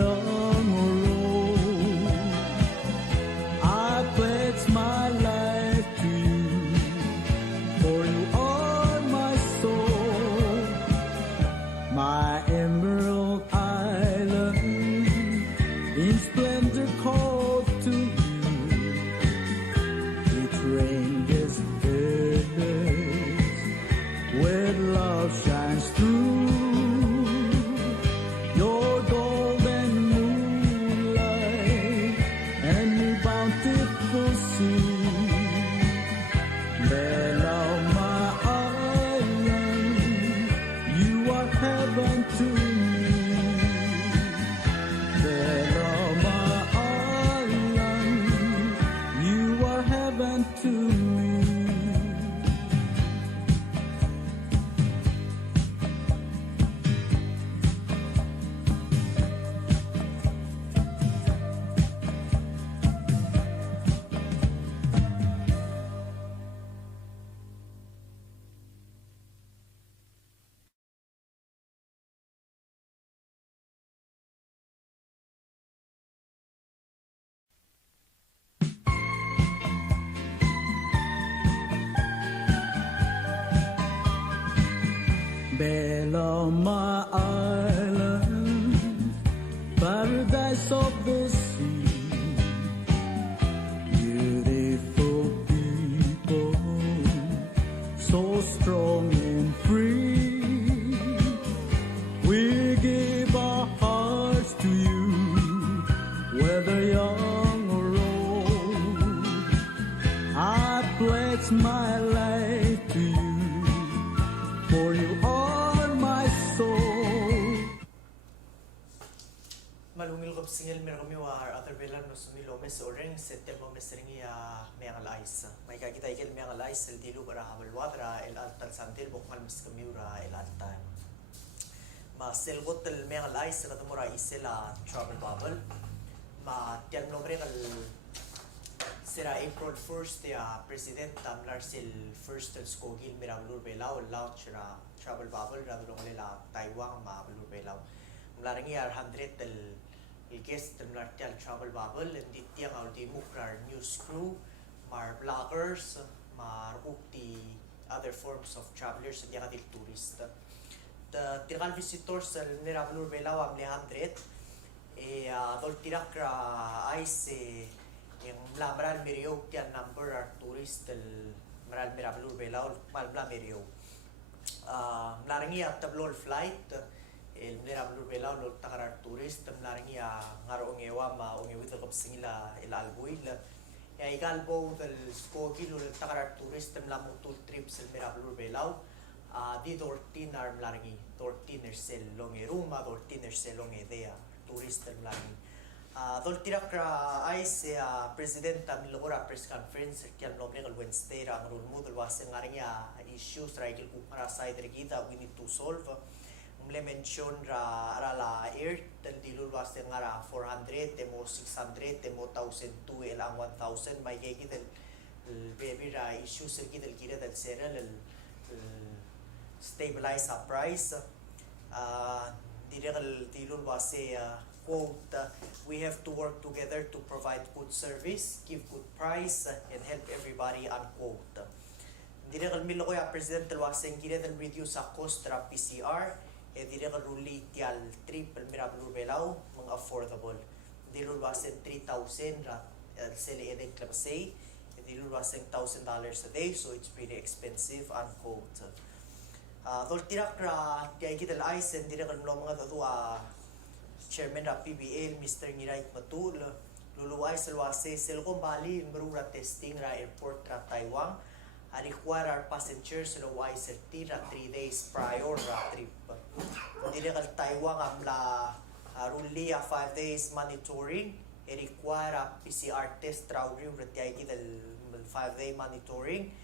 young or old, I pledge my life to you, for you are my soul, my emerald island, in splendor called to you. It ranges feathers where love shines through. Your golden moonlight and your bountiful sea. Bella, my island, you are heaven to me. Bella, my island, you are heaven to me. Bella, my island, paradise of the sea. Beautiful people, so strong and free. We give our hearts to you, whether young or old. I pledge my life to you, for you are my soul. Malungil ko singil meron kami war other belan no sumilo mes oring setemo mesringi ya Meang alais. May kakita ikil Meang alais el dilu para habal wadra el altal santil bokmal mes kamiura el altan. Ma selgot el Meang alais na tumura isela trouble bubble. Ma tiyan nombre al sira April 1st ya president tamlar sil first el skogil mirabulur belaw launch ra trouble bubble ra dulong lela Taiwan ma bulur belaw. Mlaringi ar 100 el guest temlar tial travel bubble and di tiang al di mukrar news crew mar bloggers mar ukti other forms of travelers and yakadil tourist. The tiral visitors el mirabulur belaw am 100 dol tirakra ice yung mlamral miriyo tiyan number ar tourist el maral mirabulur belaw malbla miriyo. Mlaringi at tablol flight el mirabulur belaw lo takarar tourist mlaringi ngaro ngewa ma ongewit ko singila el albuil ya igalbo del skogil lo takarar tourist mlamutul trips el mirabulur belaw di dortinar mlaringi dortiner sel longeruma dortiner sel longedea tourist mlaringi doltirakra ay se presidenta milogora press conference kian nombre el Wednesday ra ngul mudul wasen ngaringi issues ra ikil kumara side regida we need to solve le mention ra la earth del dilul wasen ngara 400 demo 600 demo 1002 elang 1000 may gigi del baby ra issues el del kira del serial el stabilize a price dilul wase quote we have to work together to provide good service, give good price and help everybody unquote. Direk milo ko ya president del wasen kira del reduce a cost ra PCR direk ruli tial triple mirabulur belaw mga affordable dilul wasen 3,000 ra sele edek club say dilul wasen $1,000 a day, so it's pretty expensive unquote. Dol tirak ra tiay kita license direk mlo mga tatu chairman ra PBL Mr. Ngirait Matul luluway sa wase Silicon Valley mrura testing ra airport ra Taiwan require our passengers luluway sa 3 days prior ra trip. Direk Taiwan amla rulia 5 days monitoring require PCR test ra uri tiay kita 5-day monitoring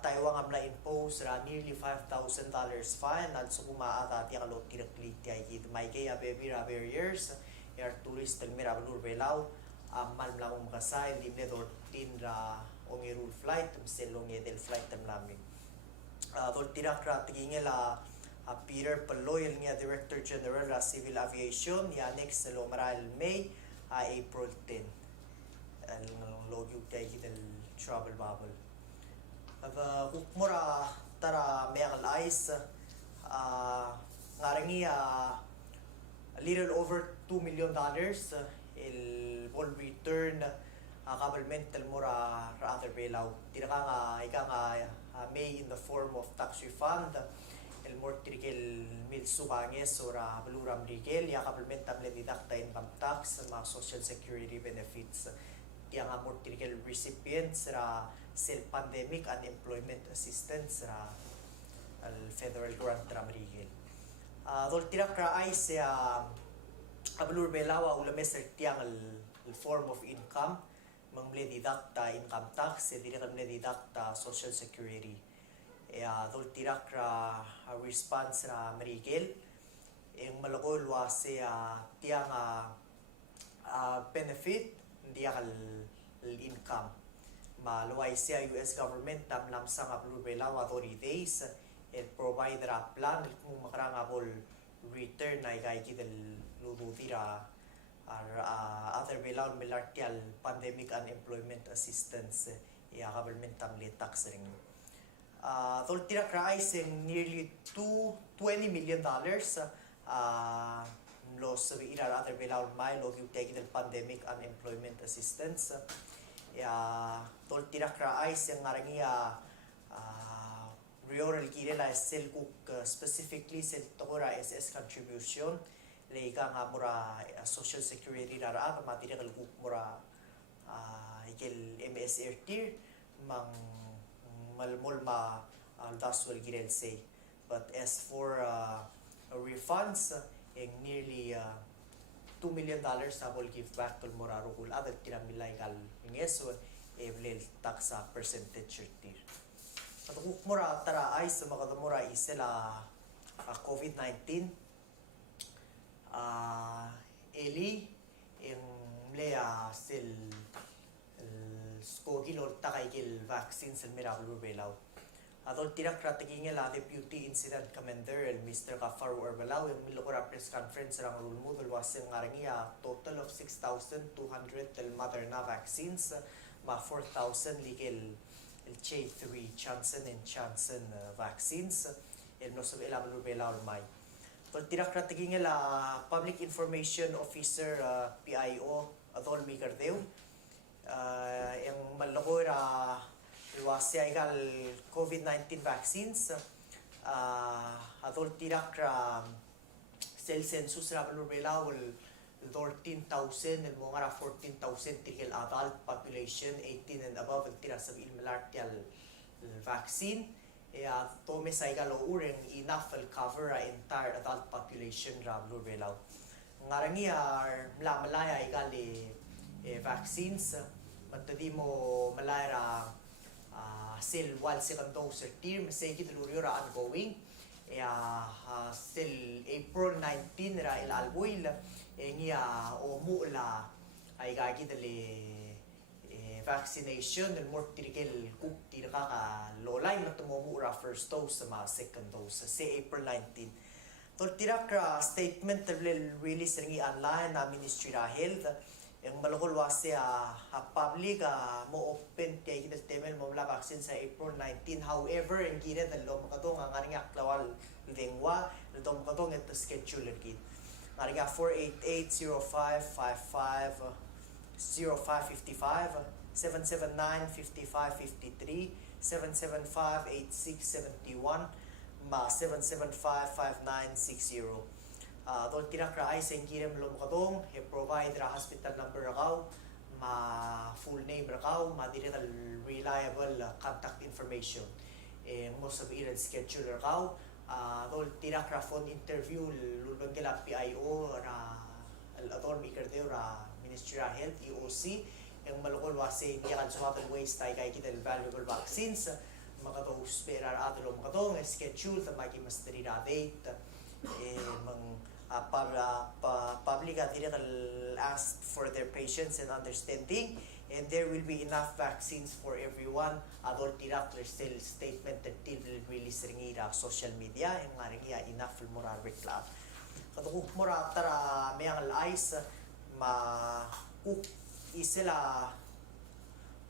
Taiwan amla impose ra nearly $5,000 fine at so kumaata ti kalot directly ti ay may kaya baby ra barriers air tourist el mirabulur belaw mal lang makasay libre dortin ra ongirul flight selong del flight namin dol tirak ra tingela Peter Paloy nga Director General Civil Aviation ya next sa Lomaral May April 10 al logyo kay kita travel bubble hukmura tara Meang Ice ngarangi a little over $2 million il will return governmental mura rather bailaw tinaka nga ika nga may in the form of tax refund el mortrigel mil subanges ora baluram rigel ya governmental le didakta income tax mga social security benefits ya nga mortrigel recipients ra self pandemic unemployment assistance ra al federal grant ra rigel dol tirak ra ay sa ablur belawa ulames tiang al form of income mangle didakta income tax e dinakam le didakta social security dol tirak ra response ra marigel ang malagol wase tiang benefit diakal income maluway siya US government tam sa ablur belawa 30 days it provide ra plan kung makarangabol return na ikay kita ludutira other bilaw milartial pandemic unemployment assistance government tam le tax ring tol tira kray sing nearly $20 million los ira other bilaw may log yung take the pandemic unemployment assistance tol tira kray sing ngarangi rural kirela sel cook specifically sel tokora SS contribution leika nga mura social security rara matira kal cook mura ikel MSR tier mang malmol ma daswal girel say but as for refunds nearly $2 million na will give back to mura rukul other tiramilay kal ngeso eblel tax percentage tier Patukuk mura tara ay sa makadamura isela COVID-19 eli yung mlea sil skogil or takaygil vaccine sa miracle belaw adol tirak ratigingel Deputy Incident Commander Mr. Kafaru Orbalaw yung milokora press conference rang rule mo dalwasing ngarangi total of 6,200 del Moderna vaccines ma 4,000 legal J3 Johnson & Johnson vaccines no sa ilabalo belaw may but tirakratigi nga Public Information Officer PIO adol Migardeo yung malakor iwasya igal COVID-19 vaccines adol tirakra cell census rabalo belaw 14,000 and mga 14,000 tigil adult population 18 and above ang tira sa ilmalartial vaccine tome sa igalo ureng enough will cover entire adult population rablo belaw ngarangi malaya igali vaccines matadi mo malaya sil wal second dose tier masay kituluri ra ongoing still April 19 ra ilalboy niya o mula ay gagidali vaccination ng more tirikil kuk tiraka ka lolay na tumumura first dose sa mga second dose sa April 19 tol tirakra statement release ringi online na Ministry of Health yung malukol wasi public mo open kay kita temen mo mula vaccine sa April 19 however ang gina dalo makatong ang aring aklawal lengwa dito makatong ito schedule kit aring 488-0555 0555 779-5553 775-8671 ma 775-5960 Dol tinakra ay sa ingirem lumukadong, provide ra hospital number rakaw, ma full name rakaw, ma digital reliable contact information. Mo sa ilan schedule rakaw, dol tinakra phone interview lulong kila PIO ra adol Migardeo ra Ministry of Health EOC yung malukol wasi niyakan sumaban ways tayo kay kita valuable vaccines makatong spera ra ato makatong schedule ta magi mastery ra date mang public at asked for their patience and understanding and there will be enough vaccines for everyone. Adol tirak still statement that till release ringira social media yang nga ringia enough mura reklam. Katukuk mura tara Meang Alais ma kuk isila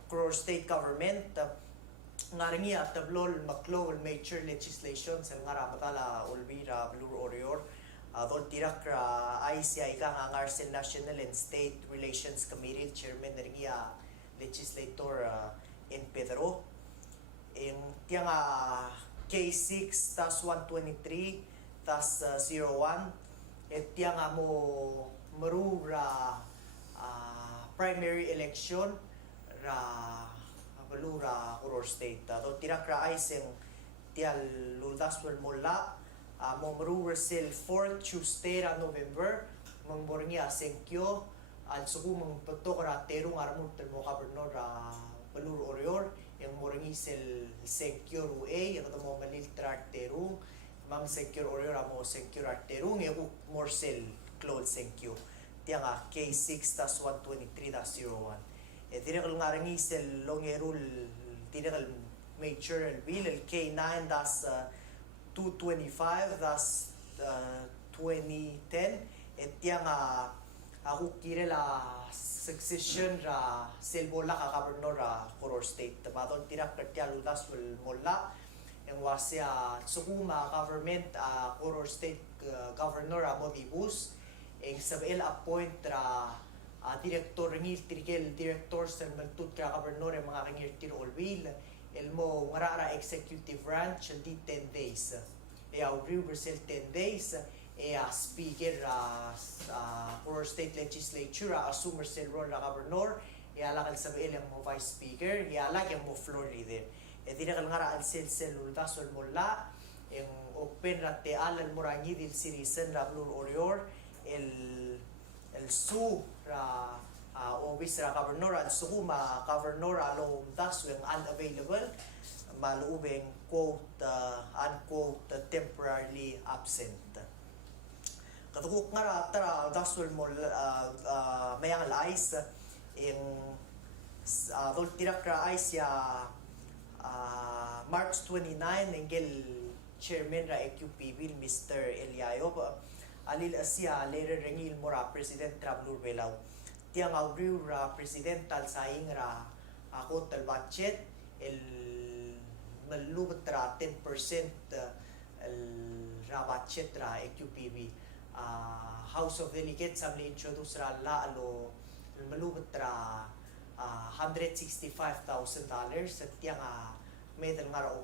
Croor State Government nga ringia tablol maklol major legislation sa nga ramatala Olvira Blue Orior. Adol tirak ICI ka nga Ngarsen National and State Relations Committee Chairman ringia legislator in Pedro. Yung tiyang K6 tas 123 tas 01 at tiyang mo marura primary election ra balura Croor State. Do tirak ra iseng tial ludas wal mola mo marura sil 4th Tuesday ra November mang borngia senkyo al suku mang patok ra terung armut mo gobernador ra balur orior yang morangi sel senkyo ruay yang mo malil tra terung mang senkyo orior mo senkyo ra terung yung more sel close senkyo tiang K6 tas 123-01 tinakal nga ringi sel longerul tinakal major bill K9 tas 225 das 2010 tiang ako kire la succession ra selbola ka gobernador ra Croor State tabaton tirak katya ludas wal molla yang wasya sukuma government Croor State governor Modibus ang sabel appoint ra director ngir tirkel director sa maltut ka gobernador ang mga ngir tir olwil elmo ngara executive branch di 10 days Brazil 10 days speaker Croor State Legislature assumer sel role na gobernador lakal sabihin yung mo vice speaker lag yung mo floor leader di nakal ngara al sel ludas wal molla yung open rate alal morangi dil citizen ra Blue Orior el su ra office ra gobernador al sukuma gobernador along das yung unavailable maluubeng quote unquote temporarily absent. Katukuk nga tara daswal mo Meang Alais yung dol tirak ra ais ya March 29 ngel chairman ra EQPB Mr. Eliayo alil asya later rengil mora president Travelur Belaw tiang audiu ra presidential saing ra ako tal budget el malubot ra 10% ra budget ra EQPB House of Delegates ang introduce ra lalo malubot ra $165,000 at tiyang medal nga ra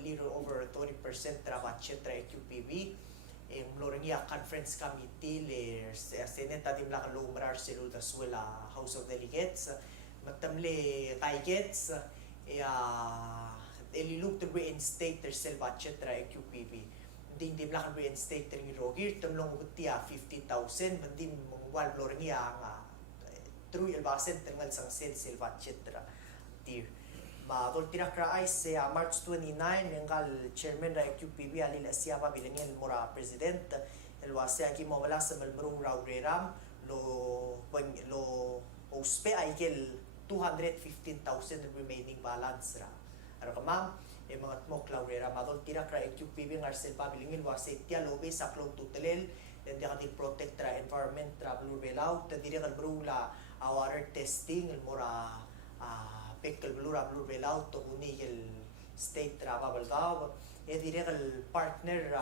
little over 20% ra budget ra EQPB yung Lorengia Conference Committee le Senate adim la kalumrar silu das wala House of Delegates matamle kaigets eliluk to reinstate their sel budget ra EQPB hindi lang kan reinstate ring rogir tamlong utia 50,000 mandim wal Lorengia nga through ilbasen tangal sang sel budget ra tier Tol tinakra ay sa March 29 yung chairman ra EQPB alil asya pa bilangin mura president elwasya ki mawala sa malmarong raw reram lo uspe ay kel 215,000 remaining balance ra ara kamam e mga tmok law reram tol tinakra EQPB ngarsel pa bilangin wasay tia lobe sa cloud tutelel then di kati protect ra environment ra blue belaw tadi kal brula water testing mura pekal belura blue belaw to unigel state ra babalgaw direkal partner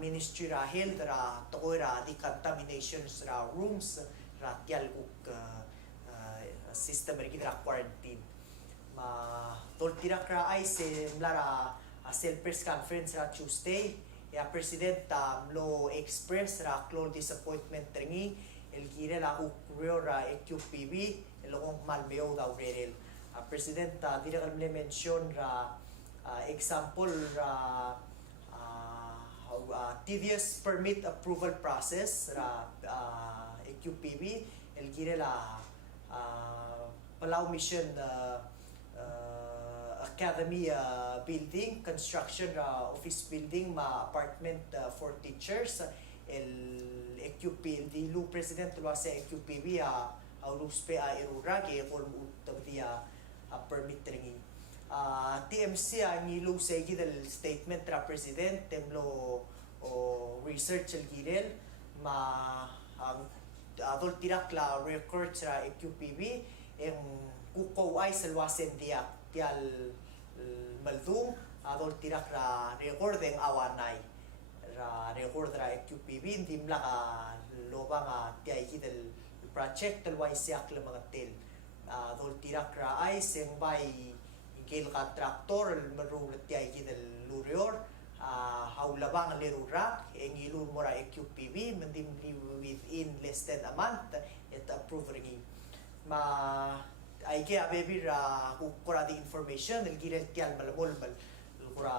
ministry ra health ra to ra decontaminations ra rooms ra tialuk system ra quarantine ma tol tirak ra ay se mlara self press conference ra Tuesday ya president lo express ra close disappointment ringi el gire la ra EQPB elong malmeo daw rel president di na kami mention ra example ra tedious permit approval process ra EQPB el gire la Palau Mission Academy building construction ra office building ma apartment for teachers el EQP di lu president lo sa EQPB auruspe a irurage kol utabdia permit ringi TMC ngilu segi del statement tra president temlo o research el girel ma ang adol tirak la record sa EQPB en kuko ay salwasen dia tial maldung adol tirak ra record en awanay ra record ra EQPB dimla ka loba nga tiay del project tel way siak le mga tel adol tirak ra ay seng bay gil contractor maru tiay del lurior haulabang lerura engilur mora EQPB mendim within less than a month et approve ringi ma ay kaya baby ra kura di information el girel tial malamol mal kura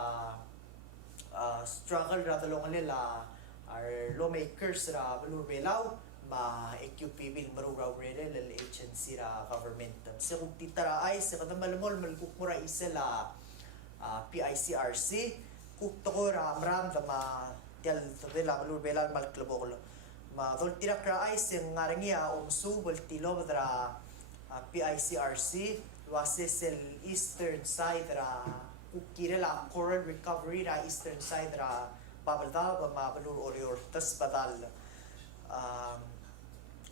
struggle ra dalong nila our lawmakers ra balur belaw ma EQPB maru ra rede el agency ra government sa kung titara ay sa kada malamol mal kukura isela PICRC kukto ra amram da ma tial tadela balur belaw mal klaboklo ma dol tirak ra ay sing ngarangia umsu bal tilo dra PICRC wases el eastern side ra kukire la coral recovery ra eastern side ra babalda ba mabalur orior tas badal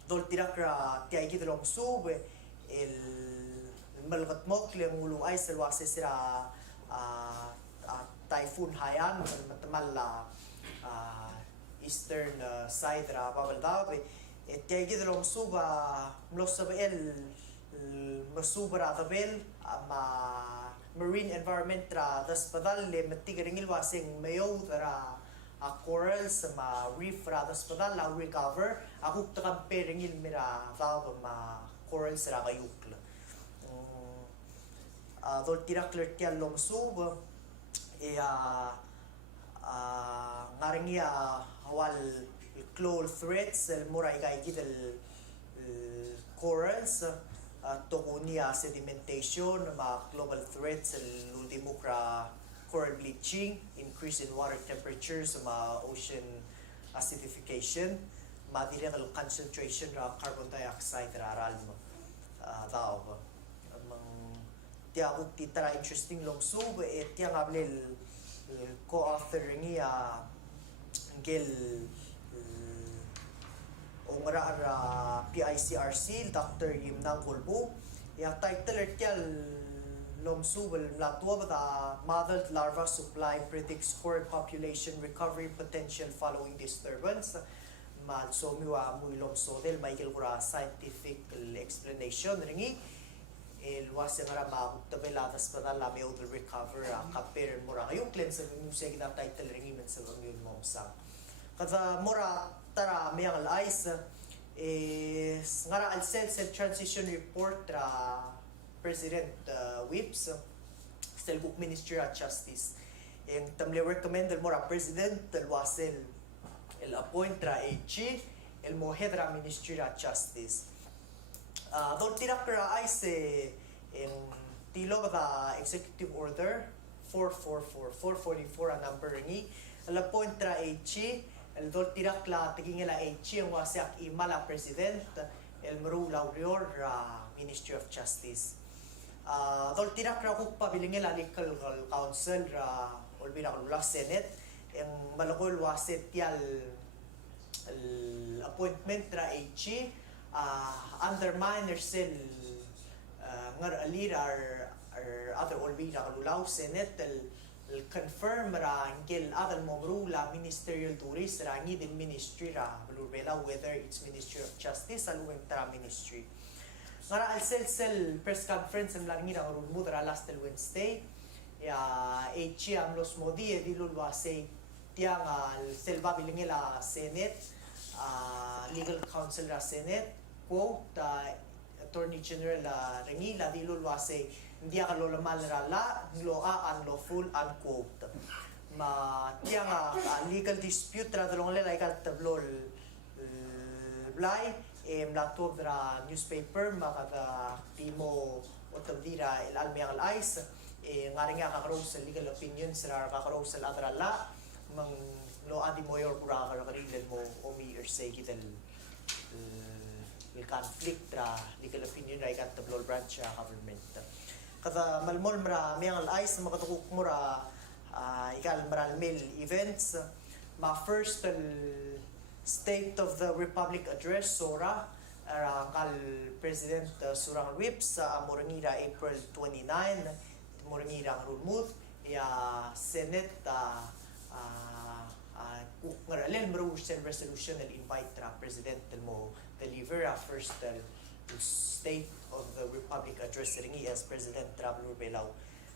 dol tirak ra tiay gidlong sub el malgat mokle ngulu ay sel wases ra typhoon Haiyan matamal la eastern side ra babalda et tiay gidlong suba mlosabe el masubra tabel ma marine environment ra das padal le matigaringil wasing mayo ra corals ma reef ra das padal la recover aku takam peringil mira tawag ma corals ra kayukla dol tirak lertial long sub ngaringia hawal close threats el muray kay gidel corals tokunia sedimentation ma global threats ludimukra coral bleaching increase in water temperatures ma ocean acidification ma direct concentration ra carbon dioxide ra ralmo daw mang tiya titara interesting long sub tiya ngablel co-author niya gel ongara ra PICRC Dr. Meang ya title tial lom subel latwa ba modeled larva supply predicts horde population recovery potential following disturbance ma so miwa muy lom so del Michael Gura scientific explanation ringi el wase ngara ma tabeladas pa la may will recover kapir mura yung cleanse ng musig na title ringi men sa yun momsa kada mura tara Meang ice ngara al self transition report ra President Whips Stelbook Ministry of Justice and tamli recommend el mora President el wasel el appoint ra HG el mohed ra Ministry of Justice don tirak ra ice en tilo da executive order 444 ang number ni el appoint ra HG el dol tirak la tiging la HG ang wasak imala President el maru laurior ra Ministry of Justice dol tirak ra kung pabilingin la legal council ra olbina kung la Senate ang malakol waset yal appointment ra HG undermine sel ngar alir or other olbina kalulaw Senate confirm ra ngil adal momrula ministerial duties ra ngidin ministry ra bela whether it's Ministry of Justice aluweng tra ministry ngara al sel press conference ang langi ra ron mo ra last Wednesday ya HG ang los modi dilul wase tiang al selva bilingila Senate legal counsel ra Senate quote Attorney General Rengila dilul wase hindi akalolamal rala loa unlawful unquote ma tiang legal dispute ra dalong lelay kal tablol blay mlatod ra newspaper makada timo otobdira el Meang ice ngari nga kakaro sa legal opinions ra kakaro sa adrala mang lo adi moyor pura ka rilel mo omi or say kital will conflict ra legal opinion ra ikat tablol branch government. Kada malmol mara Meang alais makatukok mo ra ikal maral mail events ma first State of the Republic Address Sora kal President Surang Whips sa Morangira April 29 Morangira Rulmuth ya Senate kung ngaralen maruusel resolution na invite ra President mo deliver first State of the Republic Address ringi as President Travel Belaw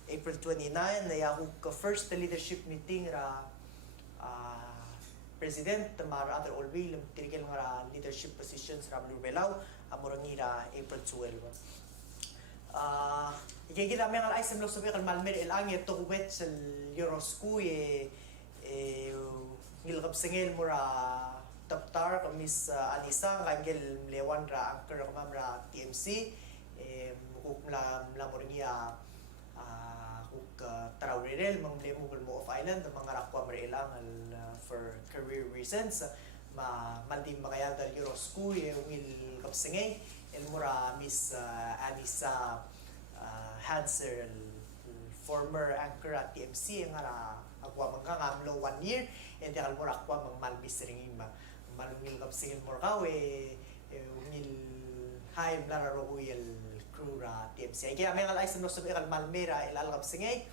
April 29 na ka first leadership meeting ra President mar other all will tirigel nga leadership positions ra Belaw amorangira April 12 ikikita may nga isem lo sabi kal malmer elangit to wet sa Eurosku ngilkap singil mura taptar kamis Anisa kangel lewan ra angker kamamra TMC mukla morangia Tarawirel mang lemo mo of island mga rakwa marilang for career reasons maldi makaya dal Eurosku will kapsingay el mura miss Anisa Hanser former anchor at TMC nga agwa mga ngamlo 1 year and dahil mura akwa mang malbis ring malungil kapsingil mura kawe ngil haim lararo uyel Krura TMC. Kaya may alay sa noso may malmera ilalagap singay.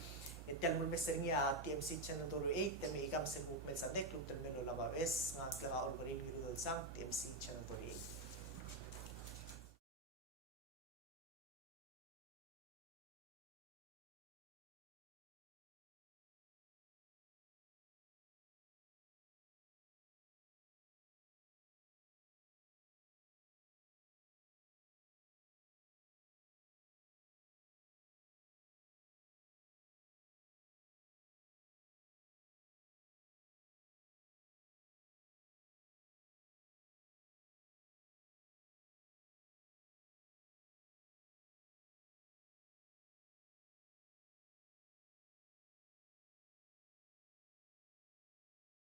Itel mo messer niya TMC channel 8 may ikam sa movement sa nek lutar meno lamawes nga klakaon ko rin giludol sang TMC channel 8.